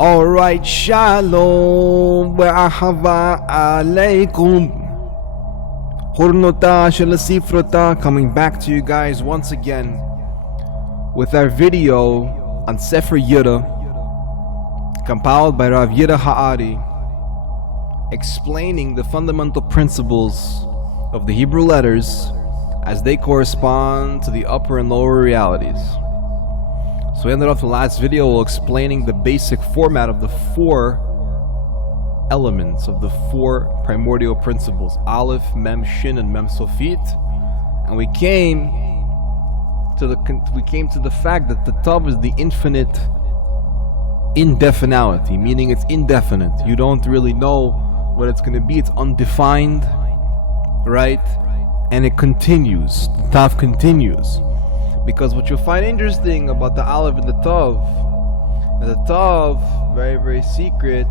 Alright, shalom ve'ahava aleikum. Hurnota shel sifrota, coming back to you guys once again with our video on Sefer Yirah, compiled by Rav Yirah Ha'ari, explaining the fundamental principles of the Hebrew letters as they correspond to the upper and lower realities. So we ended off the last video explaining the basic format of the four elements of the four primordial principles: Aleph, Mem, Shin, and Mem Sofit. And we came to the fact that the Tav is the infinite indefinality, meaning it's indefinite. You don't really know what it's going to be. It's undefined, right? And it continues. The Tav continues. Because what you'll find interesting about the Aleph and the Tav, very, very secret.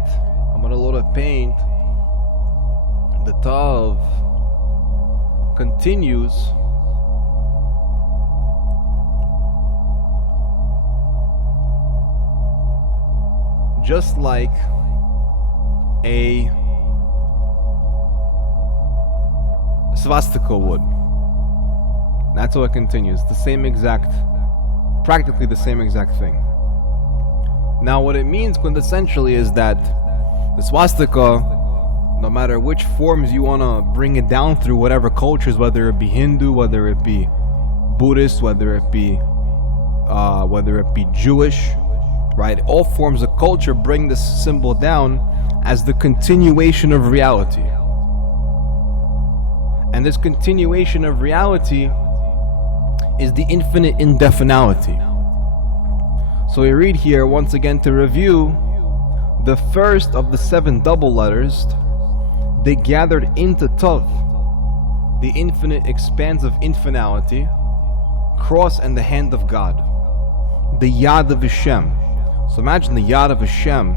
I'm gonna load up paint. The Tav continues just like a swastika would. That's how it continues. Practically the same exact thing. Now what it means quintessentially is that the swastika, no matter which forms you want to bring it down through, whatever cultures, whether it be Hindu, whether it be Buddhist, whether it be Jewish, right? All forms of culture bring this symbol down as the continuation of reality. And this continuation of reality is the infinite indefinality. So we read here once again to review the first of the 7 double letters. They gathered into Tav, the infinite expanse of infinality, cross and the hand of God, the Yad of Hashem. So imagine the Yad of Hashem,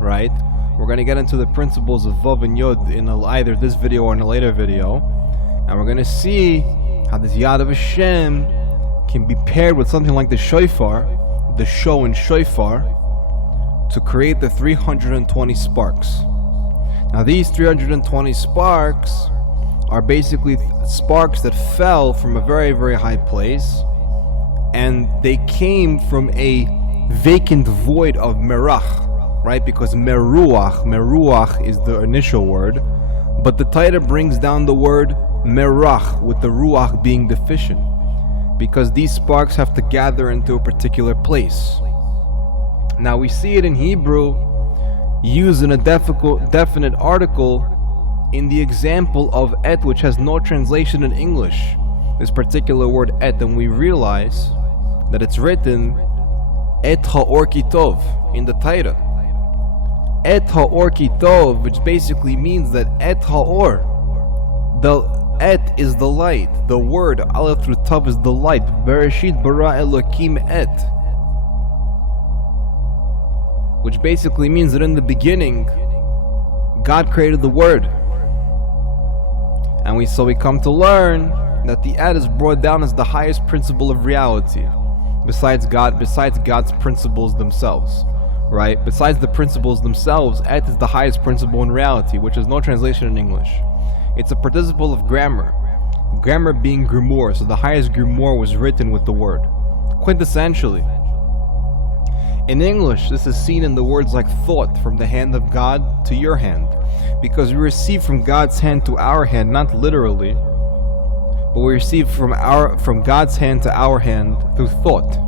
right? We're going to get into the principles of Vav and Yod in either this video or in a later video, and we're going to see how this Yad of Hashem can be paired with something like the shofar, the show and shofar, to create the 320 sparks. Now these 320 sparks are basically sparks that fell from a very, very high place, and they came from a vacant void of merach, right? Because meruach is the initial word, but the Torah brings down the word merach with the ruach being deficient, because these sparks have to gather into a particular place. Now we see it in Hebrew used in a definite article in the example of et, which has no translation in English, this particular word et, and we realize that it's written et ha'or ki tov in the Torah. Et ha'or ki tov, which basically means that et ha'or, the et is the light. The word Aleph through Tav is the light. Bereshit bara Elokim et, which basically means that in the beginning God created the word. And we come to learn that the et is brought down as the highest principle of reality, besides God's principles themselves, right? Besides the principles themselves, et is the highest principle in reality, which has no translation in English. It's a participle of grammar being grimoire, so the highest grimoire was written with the word, quintessentially. In English, this is seen in the words like thought, from the hand of God to your hand, because we receive from God's hand to our hand, not literally, but we receive from God's hand to our hand through thought.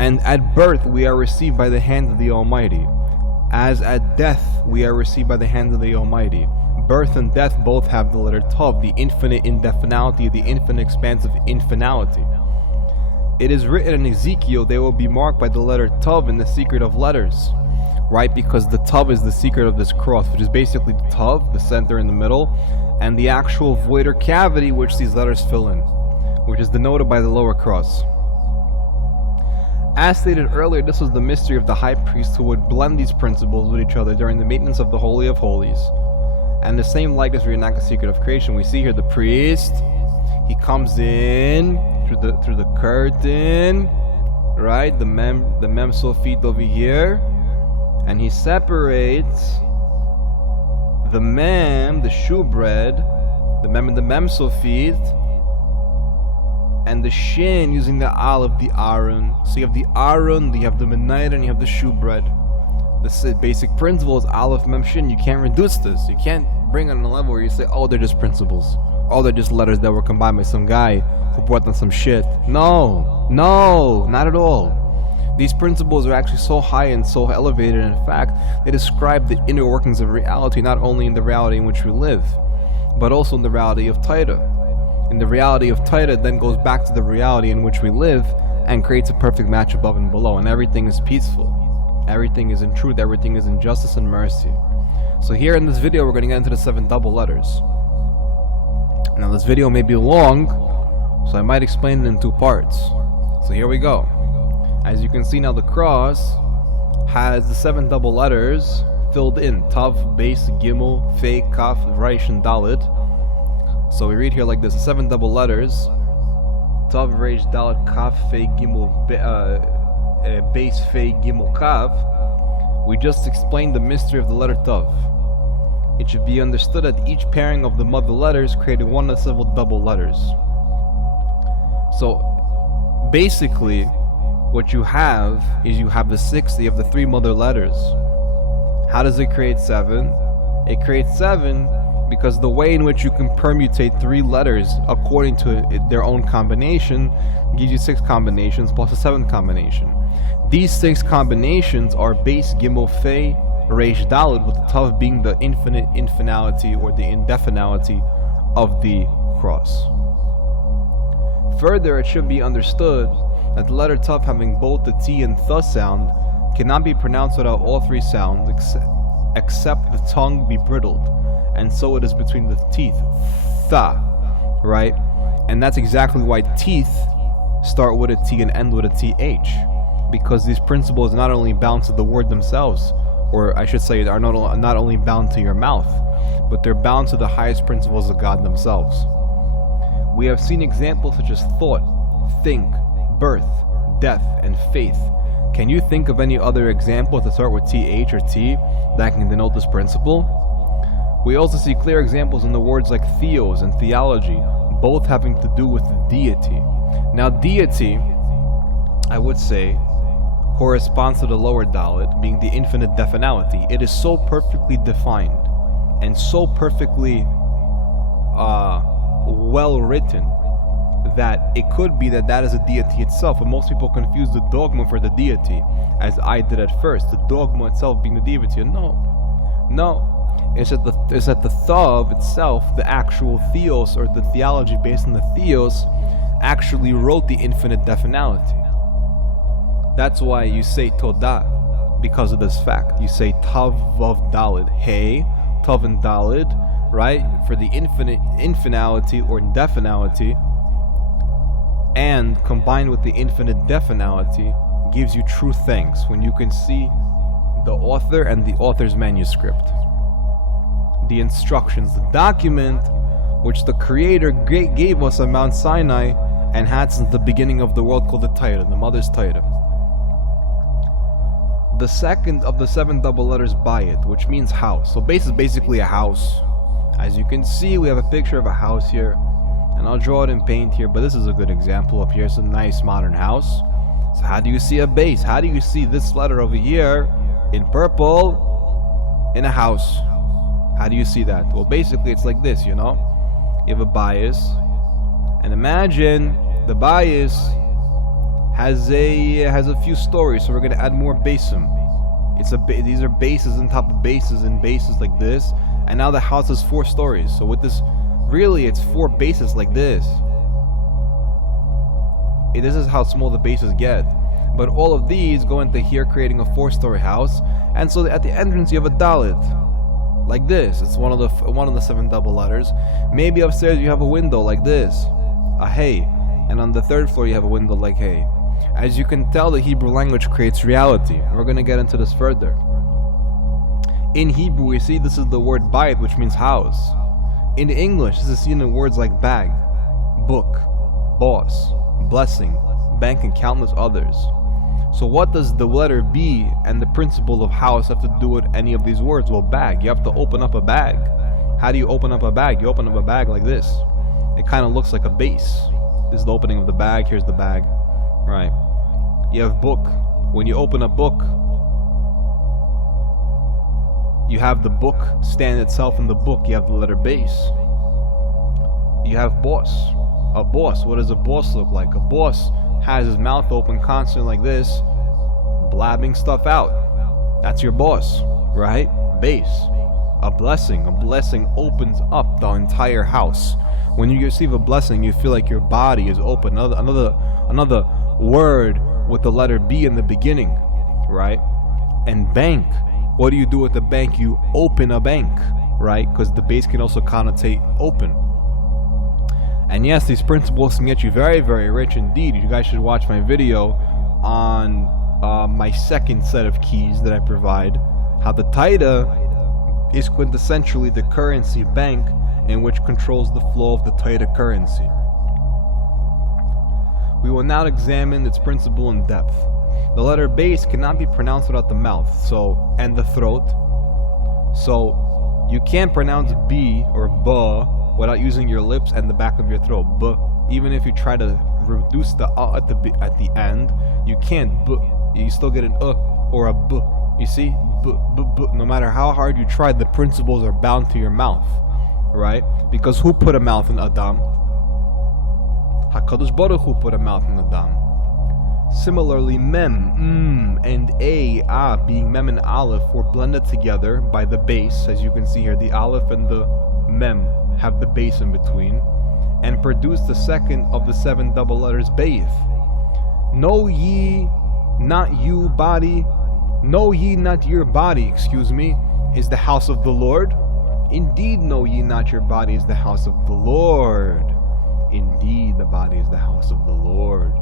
And at birth we are received by the hand of the Almighty, as at death we are received by the hand of the Almighty. Birth and death both have the letter Tav, the infinite indefinality, the infinite expanse of infinality. It is written in Ezekiel, they will be marked by the letter Tav in the secret of letters, right? Because the Tav is the secret of this cross, which is basically the Tav, the center in the middle, and the actual void or cavity which these letters fill in, which is denoted by the lower cross. As stated earlier, this was the mystery of the high priest who would blend these principles with each other during the maintenance of the Holy of Holies. And the same likeness reenact the secret of creation. We see here the priest, he comes in through the curtain, right? The mem sofit over here, and he separates the mem, the shubred, the mem and the mem sofit, and the shin using the aleph, the Aaron. So you have the Aaron, you have the Menayer, and you have the shubred. The basic principle is aleph, mem, shin. You can't reduce this. You can't bring it on a level where you say, oh, they're just principles. Oh, they're just letters that were combined by some guy who brought them some shit. No, not at all. These principles are actually so high and so elevated, and in fact, they describe the inner workings of reality, not only in the reality in which we live, but also in the reality of Taita. And the reality of Taita then goes back to the reality in which we live and creates a perfect match above and below, and everything is peaceful. Everything is in truth, everything is in justice and mercy. So here in this video, we're going to get into the 7 double letters. Now this video may be long, so I might explain it in 2 parts. So here we go. As you can see now, the cross has the 7 double letters filled in. Tav, Beis, Gimel, Fei, Kaf, Reish, and Dalet. So we read here like this, the 7 double letters. Tav, Reish, Dalet, Kaf, Fei, Gimel, Beis, Fei, Gimel, Kaf. We just explained the mystery of the letter Tav. It should be understood that each pairing of the mother letters created one of several double letters. So basically, what you have is you have the 6, you have the 3 mother letters. How does it create 7? It creates 7 because the way in which you can permutate 3 letters according to their own combination gives you 6 combinations plus a 7th combination. These 6 combinations are Beis, Gimel, Fei, Reish, Dalet, with the Tav being the infinality or the indefinality of the cross. Further, it should be understood that the letter Tav, having both the T and Th sound, cannot be pronounced without all 3 sounds except the tongue be brittled, and so it is between the teeth, Tha, right? And that's exactly why teeth start with a T and end with a TH, because these principles are not only bound to the word themselves, or I should say are not only bound to your mouth, but they're bound to the highest principles of God themselves. We have seen examples such as thought, think, birth, death, and faith. Can you think of any other example to start with TH or T that can denote this principle? We also see clear examples in the words like theos and theology, both having to do with deity. Now deity, I would say, corresponds to the lower Dalet, being the infinite definality. It is so perfectly defined and so perfectly well written that it could be that is a deity itself. But most people confuse the dogma for the deity, as I did at first, the dogma itself being the deity. No. It's that the Thav itself, the actual theos, or the theology based on the theos, actually wrote the infinite definality. That's why you say Todah, because of this fact. You say Tav, Vav, Dalet, Hey, Tav and Dalet, right? For the infinality or definality, and combined with the infinite definality gives you true thanks when you can see the author and the author's manuscript, the instructions, the document which the Creator gave us on Mount Sinai and had since the beginning of the world, called the Taita, the Mother's Taita. The second of the 7 double letters, Bayit, which means house. So base is basically a house. As you can see, we have a picture of a house here, and I'll draw it in paint here, but this is a good example up here. It's a nice modern house. So how do you see a base? How do you see this letter over here in purple in a house? How do you see that? Well, basically it's like this, you know. You have a bias, and imagine the bias has a few stories, so we're going to add more basim. These are bases on top of bases and bases like this, and now the house has 4 stories. So with this, really it's 4 bases like this. This is how small the bases get. But all of these go into here, creating a 4-story house, and so at the entrance you have a Dalet, like this. It's one of the 7 double letters. Maybe upstairs you have a window like this, a Hey, and on the 3rd floor you have a window like Hey. As you can tell, the Hebrew language creates reality. We're going to get into this further. In Hebrew, we see this is the word bayit, which means house. In English, this is seen in words like bag, book, boss, blessing, bank, and countless others. So what does the letter B and the principle of house have to do with any of these words? Well, bag. You have to open up a bag. How do you open up a bag? You open up a bag like this. It kind of looks like a base. This is the opening of the bag. Here's the bag. Right. You have book. When you open a book, you have the book stand itself in the book. You have the letter base. You have boss. A boss. What does a boss look like? A boss has his mouth open constantly like this, blabbing stuff out. That's your boss, right? Base. A blessing. A blessing opens up the entire house. When you receive a blessing, you feel like your body is open. Another word with the letter B in the beginning, right? And bank. What do you do with the bank? You open a bank, right? Because the base can also connotate open. And yes, these principles can get you very, very rich indeed. You guys should watch my video on my second set of keys that I provide. How the taida is quintessentially the currency bank in which controls the flow of the taida currency. We will now examine its principle in depth. The letter base cannot be pronounced without the mouth, and the throat. So you can't pronounce B or ba without using your lips and the back of your throat. B. Even if you try to reduce the at the end, you can't. B. You still get an or a b. You see, b. No matter how hard you try, the principles are bound to your mouth, right? Because who put a mouth in Adam? HaKadosh Baruch Hu put a mouth in Adam. Similarly, mem, and a, being mem and aleph, were blended together by the base. As you can see here, the aleph and the mem have the base in between, and produce the second of the 7 double letters, Beith. Know ye not you body, know ye not your body, is the house of the Lord? Indeed, know ye not your body is the house of the Lord. Indeed, the body is the house of the Lord.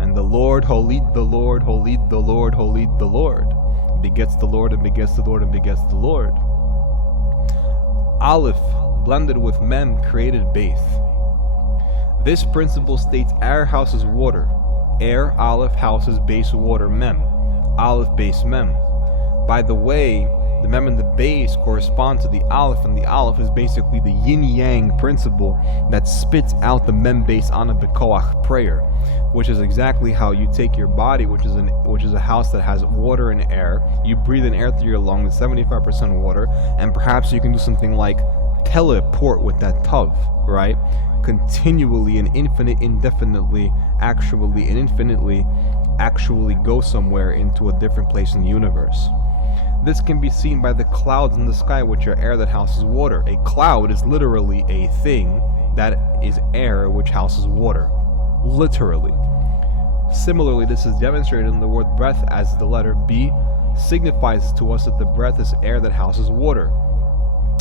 And the Lord, holid the Lord, holid the Lord, holid the Lord, begets the Lord and begets the Lord and begets the Lord. Aleph blended with mem created Beith. This principle states air houses water. Air, aleph, houses base water, mem. Aleph, base, mem. By the way, the mem and the base correspond to the aleph, and the aleph is basically the yin-yang principle that spits out the mem base on a bekoach prayer, which is exactly how you take your body, which is a house that has water and air. You breathe in air through your lungs, 75% water, and perhaps you can do something like teleport with that tav, right? Continually and indefinitely, actually and infinitely, actually go somewhere into a different place in the universe. This can be seen by the clouds in the sky, which are air that houses water. A cloud is literally a thing that is air which houses water. Literally. Similarly, this is demonstrated in the word breath, as the letter B signifies to us that the breath is air that houses water.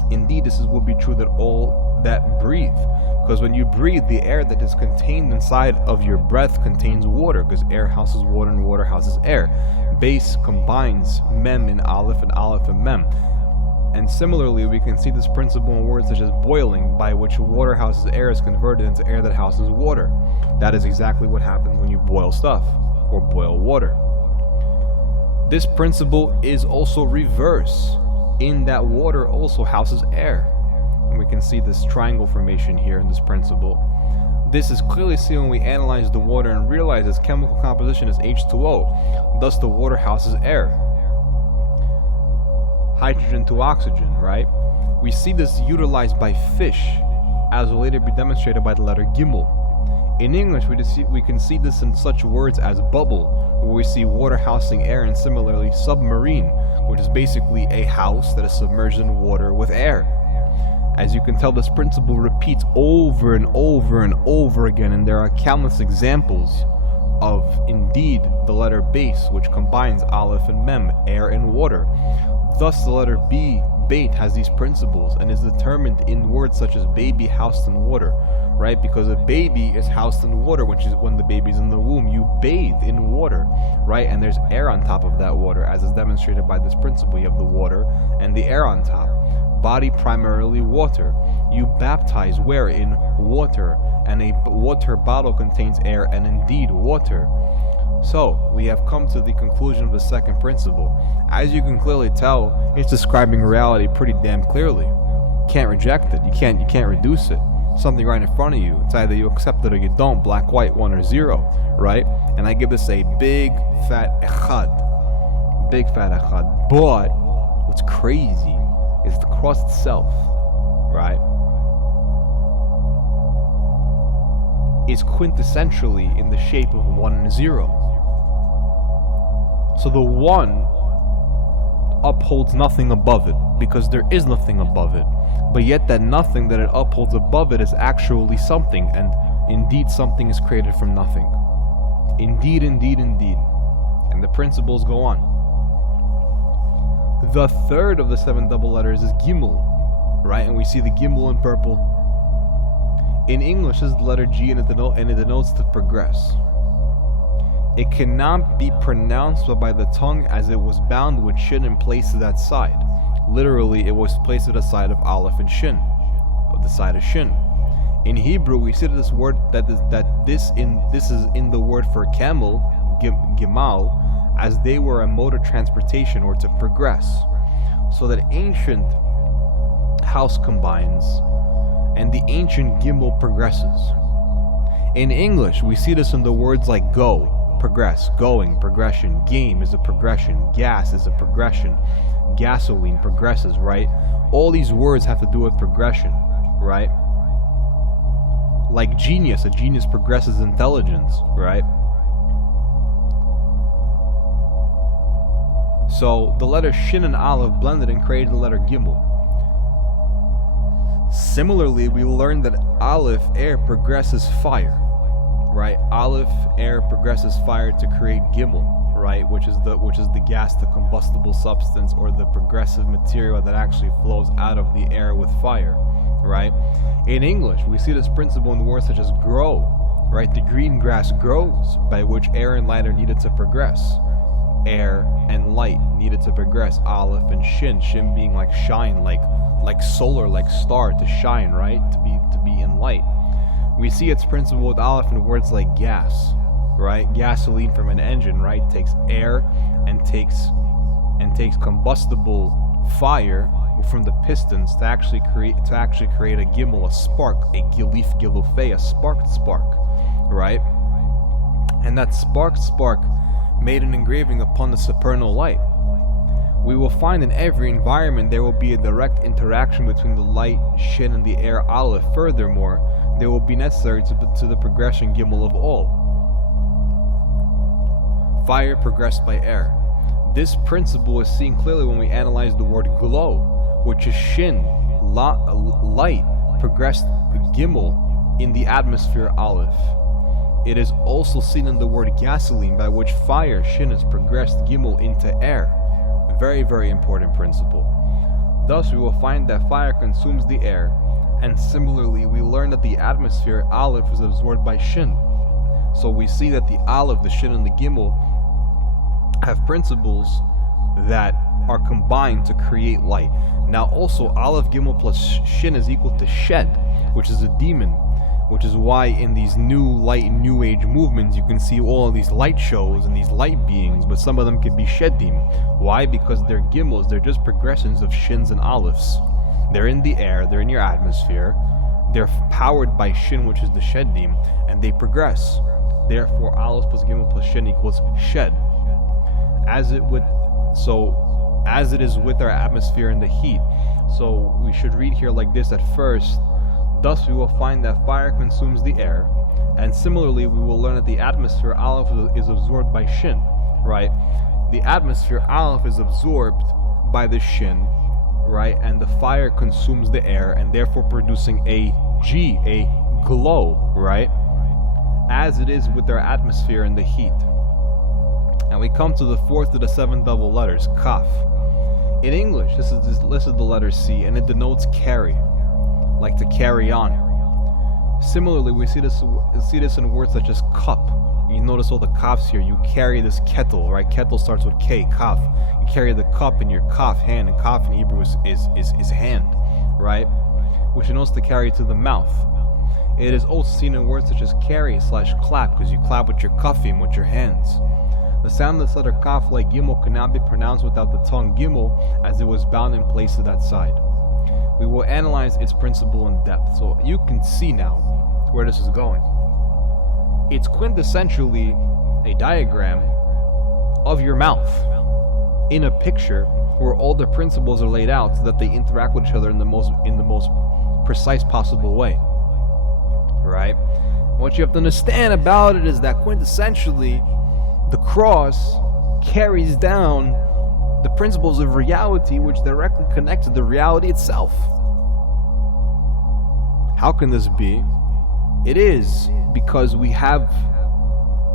Indeed, this will be true that all that breathe, because when you breathe, the air that is contained inside of your breath contains water, because air houses water and water houses air. Base combines mem in aleph and aleph in mem. And similarly, we can see this principle in words such as boiling, by which water houses air is converted into air that houses water. That is exactly what happens when you boil stuff, or boil water. This principle is also reverse, in that water also houses air. And we can see this triangle formation here in this principle. This is clearly seen when we analyze the water and realize its chemical composition is H2O. Thus the water houses air. Hydrogen to oxygen, right? We see this utilized by fish, as will later be demonstrated by the letter Gimel. In English, we can see this in such words as bubble, where we see water housing air, and similarly submarine, which is basically a house that is submerged in water with air. As you can tell, this principle repeats over and over and over again, and there are countless examples of, indeed, the letter base, which combines aleph and mem, air and water. Thus, the letter B, bait, has these principles and is determined in words such as baby housed in water, right? Because a baby is housed in water, which is when the baby's in the womb. You bathe in water, right? And there's air on top of that water, as is demonstrated by this principle. You have the water and the air on top. Body primarily water. You baptize where? In water, and a water bottle contains air and indeed water. So, we have come to the conclusion of the second principle. As you can clearly tell, it's describing reality pretty damn clearly. Can't reject it. You can't reduce it. Something right in front of you. It's either you accept it or you don't. Black, white, 1 or 0, right? And I give this a big fat echad. Big fat echad. But what's crazy is the cross itself, right, is quintessentially in the shape of 1 and 0. So the 1 upholds nothing above it, because there is nothing above it. But yet that nothing that it upholds above it is actually something, and indeed something is created from nothing. Indeed, indeed, indeed. And the principles go on. The third of the 7 double letters is Gimel, right? And we see the Gimel in purple. In English, this is the letter G, and it denotes to progress. It cannot be pronounced but by the tongue, as it was bound with shin and placed to that side. Literally, it was placed to the side of aleph and shin, of the side of shin. In Hebrew, we see this word this is in the word for camel, gimal, as they were a mode of transportation or to progress. So that ancient house combines and the ancient gimel progresses. In English, we see this in the words like go, progress, going, progression, game is a progression, gas is a progression, gasoline progresses, right? All these words have to do with progression, right? Like genius, a genius progresses intelligence, right? So the letter shin and aleph blended and created the letter gimel. Similarly, we learned that aleph, air, progresses fire, right? Aleph, air, progresses fire to create gimel, right? Which is the gas, the combustible substance, or the progressive material that actually flows out of the air with fire, right? In English, we see this principle in words such as grow, right? The green grass grows, by which air and light are needed to progress. Air and light needed to progress. Aleph and shin, shin being like shine, like solar, like star, to shine, right? To be in light. We see its principle with aleph in words like gas, right? Gasoline from an engine, right? Takes air and takes combustible fire from the pistons to actually create a gimel, a spark, a gilif gilufei, a spark, right? And that spark made an engraving upon the supernal light. We will find in every environment there will be a direct interaction between the light, shin, and the air, aleph. Furthermore, they will be necessary to the progression gimel of all. Fire progressed by air. This principle is seen clearly when we analyze the word glow, which is shin, light, progressed gimel in the atmosphere, aleph. It is also seen in the word gasoline, by which fire, shin, is progressed gimel into air. Very, very important principle. Thus, we will find that fire consumes the air, and similarly, we learn that the atmosphere, aleph, is absorbed by shin. So we see that the aleph, the shin, and the gimel have principles that are combined to create light. Now, also, aleph, gimel plus shin is equal to shed, which is a demon, which is why in these new light and new age movements you can see all of these light shows and these light beings, but some of them can be sheddim. Why? Because they're gimels, they're just progressions of shins and alephs. They're in the air, they're in your atmosphere, they're powered by shin, which is the sheddim, and they progress. Therefore, aleph plus gimel plus shin equals shed. As it is with our atmosphere and the heat. So we should read here like this at first. Thus we will find that fire consumes the air, and similarly we will learn that the atmosphere, aleph, is absorbed by shin, right? The atmosphere, aleph, is absorbed by the shin, right? And the fire consumes the air, and therefore producing a glow, right? As it is with our atmosphere and the heat. And we come to the fourth of the 7 double letters, kaf. In English, this is the letter C, and it denotes carry, like to carry on. Similarly, we see this in words such as cup. You notice all the kafs here. You carry this kettle, right? Kettle starts with K, kaf. You carry the cup in your kaf, hand, and kaf in Hebrew is hand, right? Which denotes to carry to the mouth. It is also seen in words such as carry / clap, because you clap with your kafim, with your hands. The soundless letter kaf, like gimel, cannot be pronounced without the tongue gimel, as it was bound in place to that side. We will analyze its principle in depth, so you can see now where this is going. It's quintessentially a diagram of your mouth in a picture where all the principles are laid out so that they interact with each other in the most precise possible way. Right? What you have to understand about it is that quintessentially the cross carries down the principles of reality, which directly connect to the reality itself. How can this be? It is because we have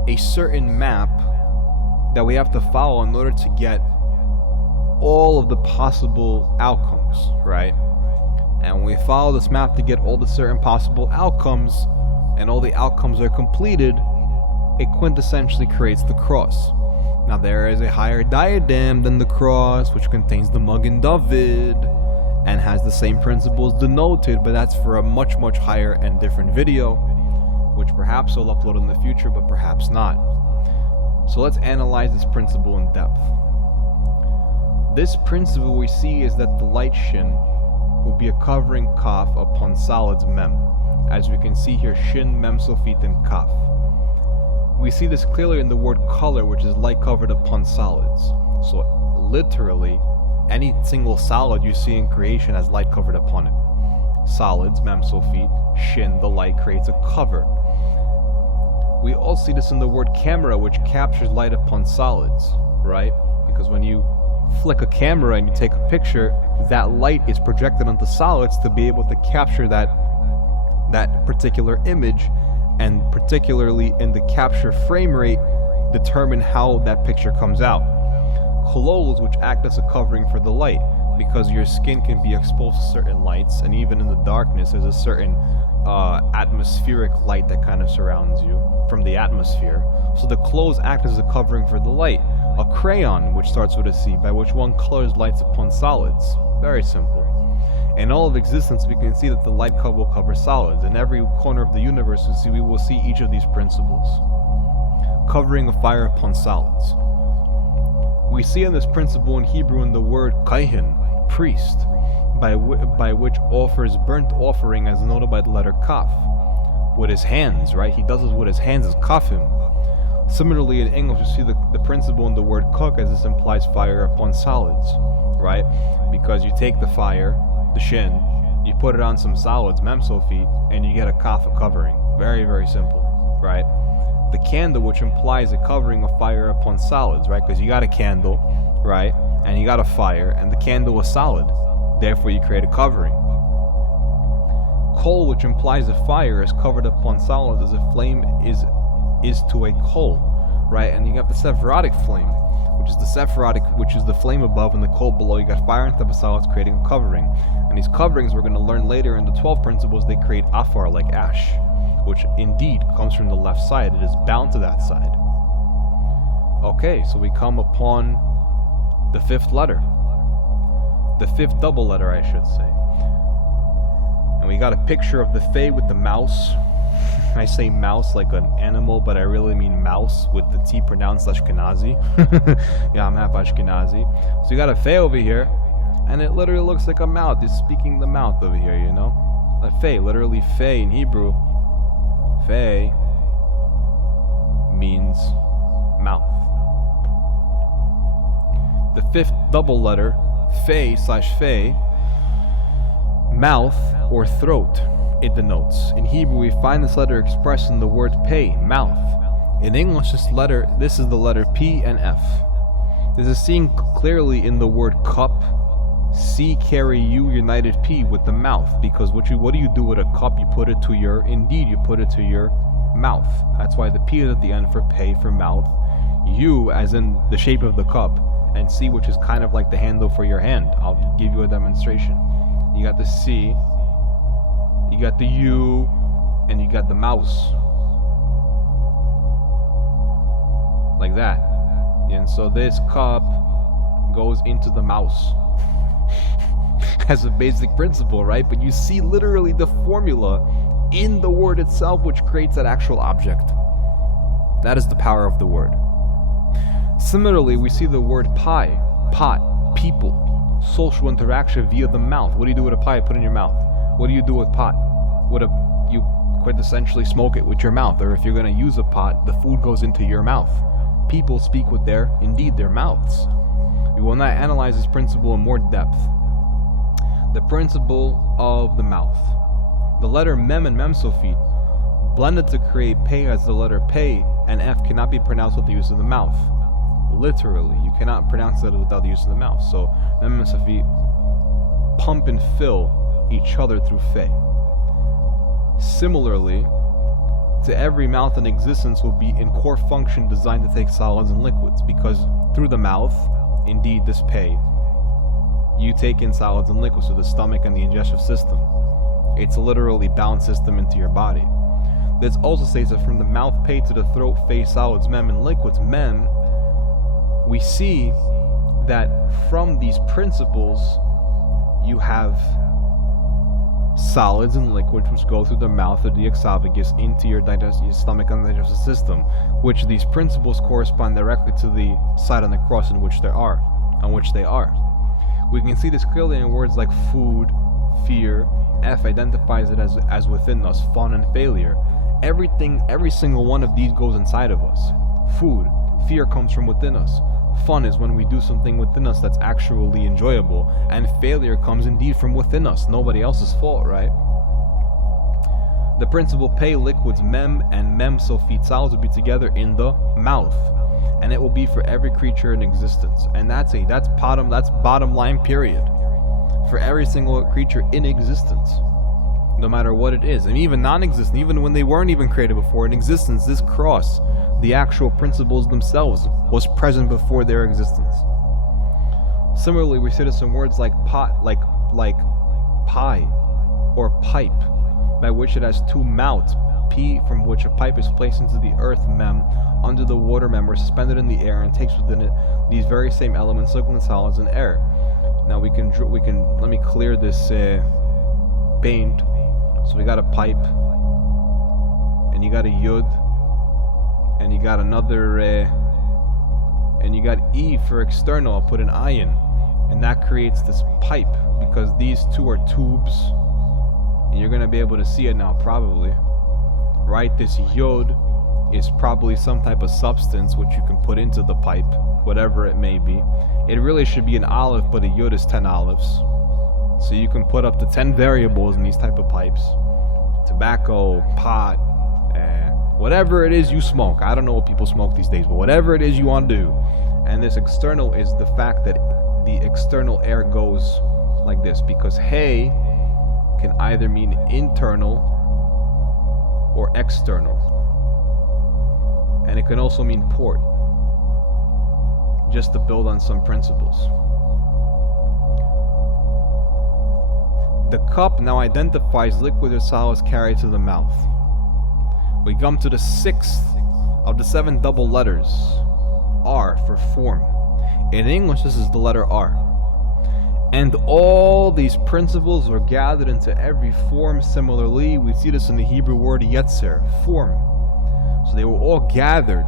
a certain map that we have to follow in order to get all of the possible outcomes, right? And when we follow this map to get all the certain possible outcomes, and all the outcomes are completed, it quintessentially creates the cross. Now there is a higher diadem than the cross, which contains the Magen David, and has the same principles denoted, but that's for a much higher and different video, which perhaps I'll upload in the future, but perhaps not. So let's analyze this principle in depth. This principle we see is that the light shin will be a covering kaf upon solids mem, as we can see here, shin, mem, sofit, and kaf. We see this clearly in the word color, which is light covered upon solids. So literally, any single solid you see in creation has light covered upon it. Solids, mem, sofit, shin, the light creates a cover. We all see this in the word camera, which captures light upon solids, right? Because when you flick a camera and you take a picture, that light is projected onto solids to be able to capture that particular image, and particularly in the capture frame rate, determine how that picture comes out. Clothes, which act as a covering for the light, because your skin can be exposed to certain lights, and even in the darkness there's a certain atmospheric light that kind of surrounds you from the atmosphere. So the clothes act as a covering for the light. A crayon, which starts with a C, by which one colors lights upon solids. Very simple. In all of existence, we can see that the light will cover solids. In every corner of the universe, we will see each of these principles. Covering a fire upon solids. We see in this principle in Hebrew in the word kaihin, priest, by which offers burnt offering as noted by the letter kaf. With his hands, right? He does this with his hands as kafim. Similarly, in English, you see the principle in the word cook, as this implies fire upon solids, right? Because you take the fire, the shin, you put it on some solids, memsofit, and you get a kaf covering. Very simple, right? The candle, which implies a covering of fire upon solids, right? Because you got a candle, right? And you got a fire, and the candle was solid. Therefore, you create a covering. Coal, which implies a fire, is covered upon solids as a flame is to a coal, right? And you got the Sephirotic flame, which is the flame above and the coal below. You got fire on top of solids creating a covering. And these coverings, we're going to learn later in the 12 principles, they create afar, like ash, which indeed comes from the left side. It is bound to that side. Okay, so we come upon the fifth letter. The fifth double letter, I should say. And we got a picture of the Fae with the mouse. I say mouse like an animal, but I really mean mouse with the T pronounced Ashkenazi. Yeah, I'm half Ashkenazi. So you got a Fae over here, and it literally looks like a mouth. It's speaking the mouth over here, you know? A Fae, literally Fae in Hebrew. Fae means mouth. The fifth double letter, Fae/Fae, mouth or throat, it denotes. In Hebrew, we find this letter expressed in the word pei, mouth. In English, this is the letter P and F. This is seen clearly in the word cup, C carry U united P with the mouth, because what do you do with a cup? You put it to your mouth. That's why the P is at the end for pei, for mouth, U as in the shape of the cup, and C, which is kind of like the handle for your hand. I'll give you a demonstration. You got the C, you got the U, and you got the mouse. Like that. And so this cup goes into the mouse. As a basic principle, right? But you see literally the formula in the word itself, which creates that actual object. That is the power of the word. Similarly, we see the word pie, pot, people, social interaction via the mouth. What do you do with a pie? Put it in your mouth. What do you do with pot? You quintessentially smoke it with your mouth, or if you're going to use a pot, the food goes into your mouth. People speak with their mouths. We will now analyze this principle in more depth. The principle of the mouth. The letter mem and memsofit, blended to create pei as the letter pei and f, cannot be pronounced with the use of the mouth. Literally, you cannot pronounce that without the use of the mouth. So mem and memsofit pump and fill each other through fe. Similarly, to every mouth in existence will be in core function designed to take solids and liquids, because through the mouth, indeed this pei, you take in solids and liquids through the stomach and the digestive system. It's a literally bound system into your body. This also states that from the mouth pei to the throat phase solids mem and liquids mem, we see that from these principles you have solids and liquids which go through the mouth or the esophagus into your stomach and digestive system, which these principles correspond directly to the side on the cross on which they are. We can see this clearly in words like food, fear. F identifies it as within us, fun and failure. Every single one of these goes inside of us. Food, fear comes from within us. Fun is when we do something within us that's actually enjoyable, and failure comes indeed from within us, nobody else's fault, right? The principle pei, liquids mem and memsofit solids will be together in the mouth, and it will be for every creature in existence. And that's bottom line, period. For every single creature in existence, no matter what it is, and even non-existent, even when they weren't even created before, in existence, this cross, the actual principles themselves, was present before their existence. Similarly, we see this in words like pot, like pie, or pipe, by which it has two mouths, p, from which a pipe is placed into the earth, mem, under the water, mem, or suspended in the air, and takes within it these very same elements, liquid solids and air. Now we can let me clear this paint. So we got a pipe, and you got a yud, and you got another and you got E for external. I'll put an ion, and that creates this pipe, because these two are tubes, and you're gonna be able to see it now probably, right? This yod is probably some type of substance which you can put into the pipe, whatever it may be. It really should be an olive, but a yod is 10 olives. So you can put up to 10 variables in these type of pipes. Tobacco, pot, whatever it is you smoke. I don't know what people smoke these days, but whatever it is you want to do. And this external is the fact that the external air goes like this, because hey can either mean internal or external. And it can also mean port, just to build on some principles. The cup now identifies liquid or solids carried to the mouth. We come to the sixth of the 7 double letters, R, for form. In English, this is the letter R. And all these principles are gathered into every form. Similarly, we see this in the Hebrew word yetzer, form. So they were all gathered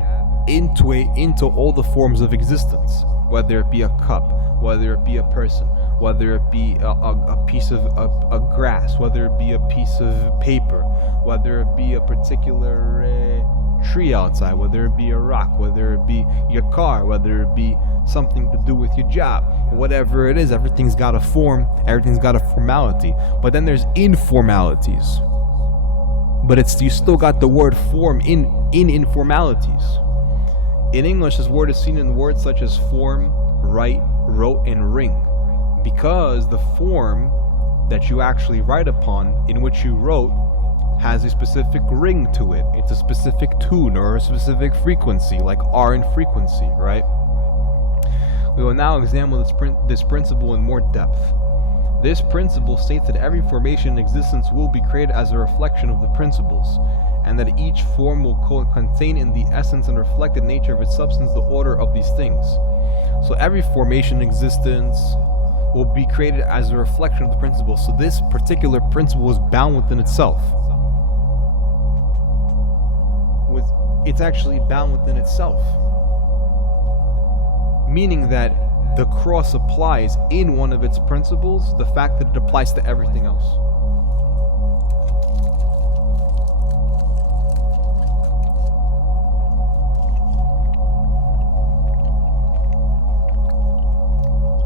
into all the forms of existence, whether it be a cup, whether it be a person, whether it be a piece of a grass, whether it be a piece of paper, whether it be a particular tree outside, whether it be a rock, whether it be your car, whether it be something to do with your job, whatever it is, everything's got a form, everything's got a formality. But then there's informalities. But you still got the word form in informalities. In English, this word is seen in words such as form, write, wrote, and ring, because the form that you actually write upon, in which you wrote, has a specific ring to it. It's a specific tune or a specific frequency, like R in frequency, right? We will now examine this principle in more depth. This principle states that every formation in existence will be created as a reflection of the principles, and that each form will contain in the essence and reflected nature of its substance the order of these things. So every formation in existence will be created as a reflection of the principle. So this particular principle is bound within itself. it's actually bound within itself. Meaning that the cross applies in one of its principles, the fact that it applies to everything else.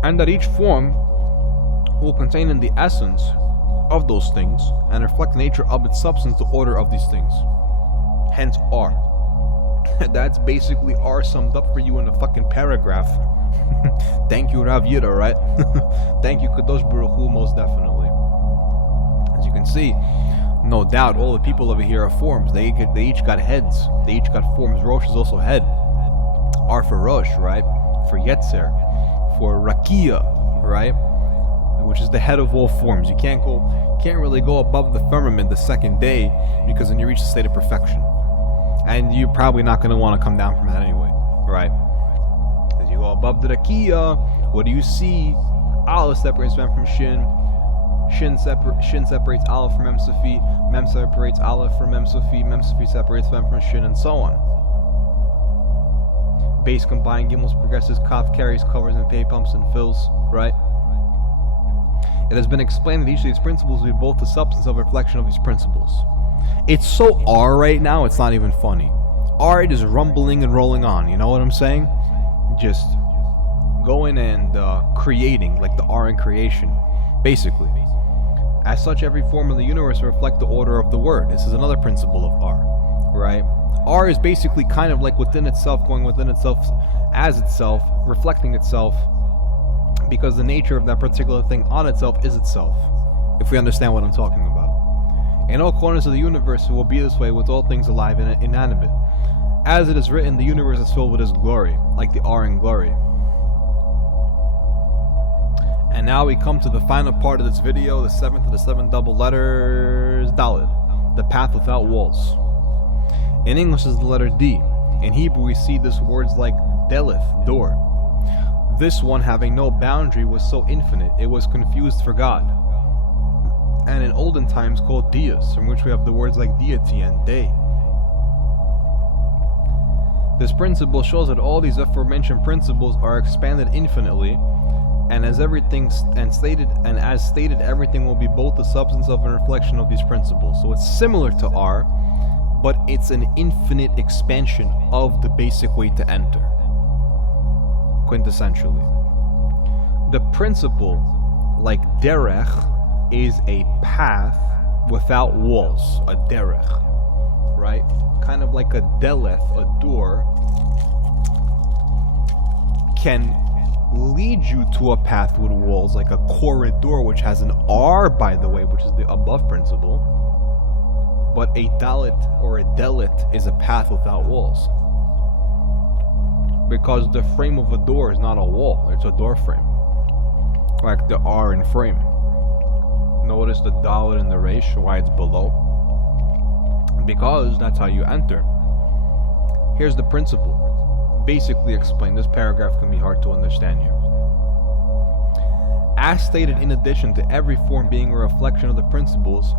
And that each form will contain in the essence of those things and reflect the nature of its substance, the order of these things. Hence R. That's basically R summed up for you in a fucking paragraph. Thank you, Rav Yira, right? Thank you, Kadosh Baruch Hu, most definitely. As you can see, no doubt, all the people over here are forms. They each got heads. They each got forms. Rosh is also head. R for Rosh, right? For Yetzer. For Rakia, right? Which is the head of all forms. You can't really go above the firmament the second day, because then you reach the state of perfection. And you're probably not going to want to come down from that anyway, right? As you go above the Rakia, what do you see? Aleph separates Mem from Shin. Shin separates Aleph from Mem Sufi. Mem separates Aleph from Mem Sufi. Mem Sufi separates Mem from Shin, and so on. Base combined, Gimels progresses, Kaf carries, covers, and pay pumps and fills, right? It has been explained that each of these principles will be both the substance of reflection of these principles. It's so R right now, it's not even funny. R is rumbling and rolling on, you know what I'm saying? Just going and creating, like the R in creation, basically. As such, every form in the universe will reflect the order of the word. This is another principle of R, right? R is basically kind of like within itself, going within itself, as itself, reflecting itself, because the nature of that particular thing on itself is itself, if we understand what I'm talking about. In all corners of the universe, it will be this way with all things alive and inanimate. As it is written, the universe is filled with His glory, like the R in glory. And now we come to the final part of this video, the seventh of the seven double letters, Daled, the path without walls. In English is the letter D. In Hebrew we see this words like deleth, door. This one, having no boundary, was so infinite, it was confused for God. And in olden times called Dias, from which we have the words like deity and day. This principle shows that all these aforementioned principles are expanded infinitely, and as stated, everything will be both the substance of and reflection of these principles. So it's similar to R, but it's an infinite expansion of the basic way to enter, quintessentially. The principle, like derech, is a path without walls, a derech, right? Kind of like a deleth, a door, can lead you to a path with walls, like a corridor, which has an R, by the way, which is the above principle. But a dalet or a delit is a path without walls, because the frame of a door is not a wall, it's a door frame, like the R in frame. Notice the dalet and the resh, why it's below, because that's how you enter. Here's the principle, basically explained. This paragraph can be hard to understand here. As stated, in addition to every form being a reflection of the principles,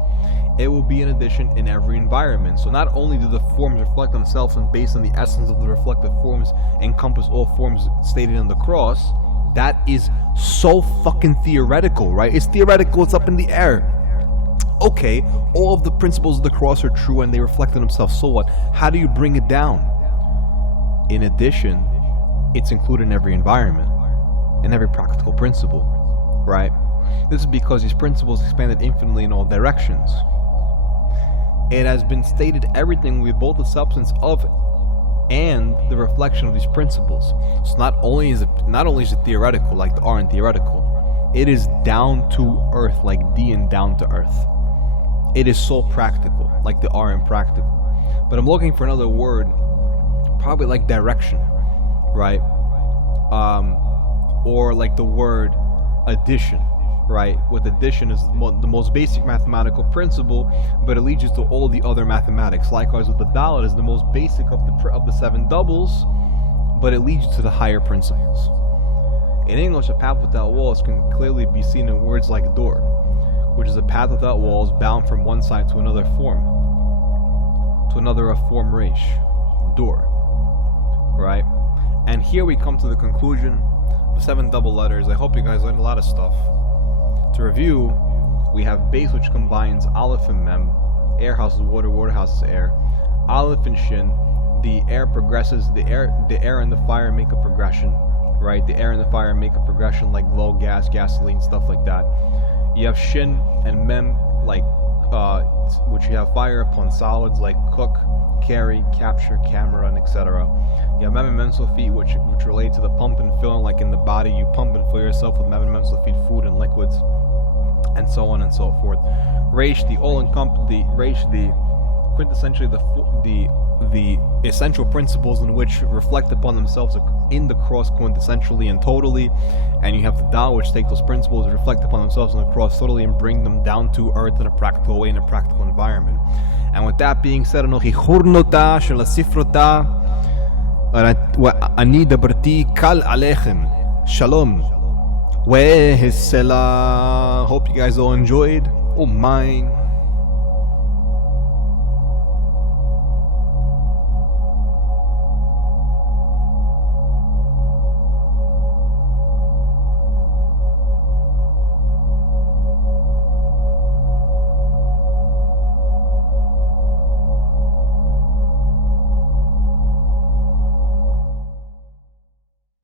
it will be an addition in every environment. So not only do the forms reflect themselves and based on the essence of the reflective forms encompass all forms stated in the cross, that is so fucking theoretical, right? It's theoretical, it's up in the air. Okay, all of the principles of the cross are true and they reflect on themselves, so what? How do you bring it down? In addition, it's included in every environment, in every practical principle, right? This is because these principles expanded infinitely in all directions. It has been stated everything with both the substance of and the reflection of these principles. So not only is it theoretical, like the R in theoretical, it is down to earth, like D in down to earth. It is so practical, like the R in practical. But I'm looking for another word, probably like direction, right? Or like the word addition, right? With addition is the most basic mathematical principle, but it leads you to all the other mathematics. Likewise with the dalet is the most basic of the seven doubles, but it leads you to the higher principles. In English, a path without walls can clearly be seen in words like door, which is a path without walls bound from one side to another form, a form resh. door, right? And here we come to the conclusion of 7 double letters. I hope you guys learned a lot of stuff. To review, we have base, which combines aleph and mem. Air houses water, water houses air. Aleph and shin, the air progresses, the air and the fire make a progression, right? The air and the fire make a progression like glow, gas, gasoline, stuff like that. You have shin and mem, like which you have fire upon solids like cook, carry, capture, camera, and etc. You have mem and mental feet, which relate to the pump and filling, like in the body, you pump and fill yourself with mem and mental feet, food and liquids, and so on and so forth. Reish, the quintessentially the essential principles in which reflect upon themselves in the cross quintessentially and totally, and you have the Dao, which take those principles, reflect upon themselves in the cross totally, and bring them down to earth in a practical way, in a practical environment. And with that being said, Anochi churnota shel hasifrota ani dabarti kal alechem shalom wehesela. Hope you guys all enjoyed. Oh mine.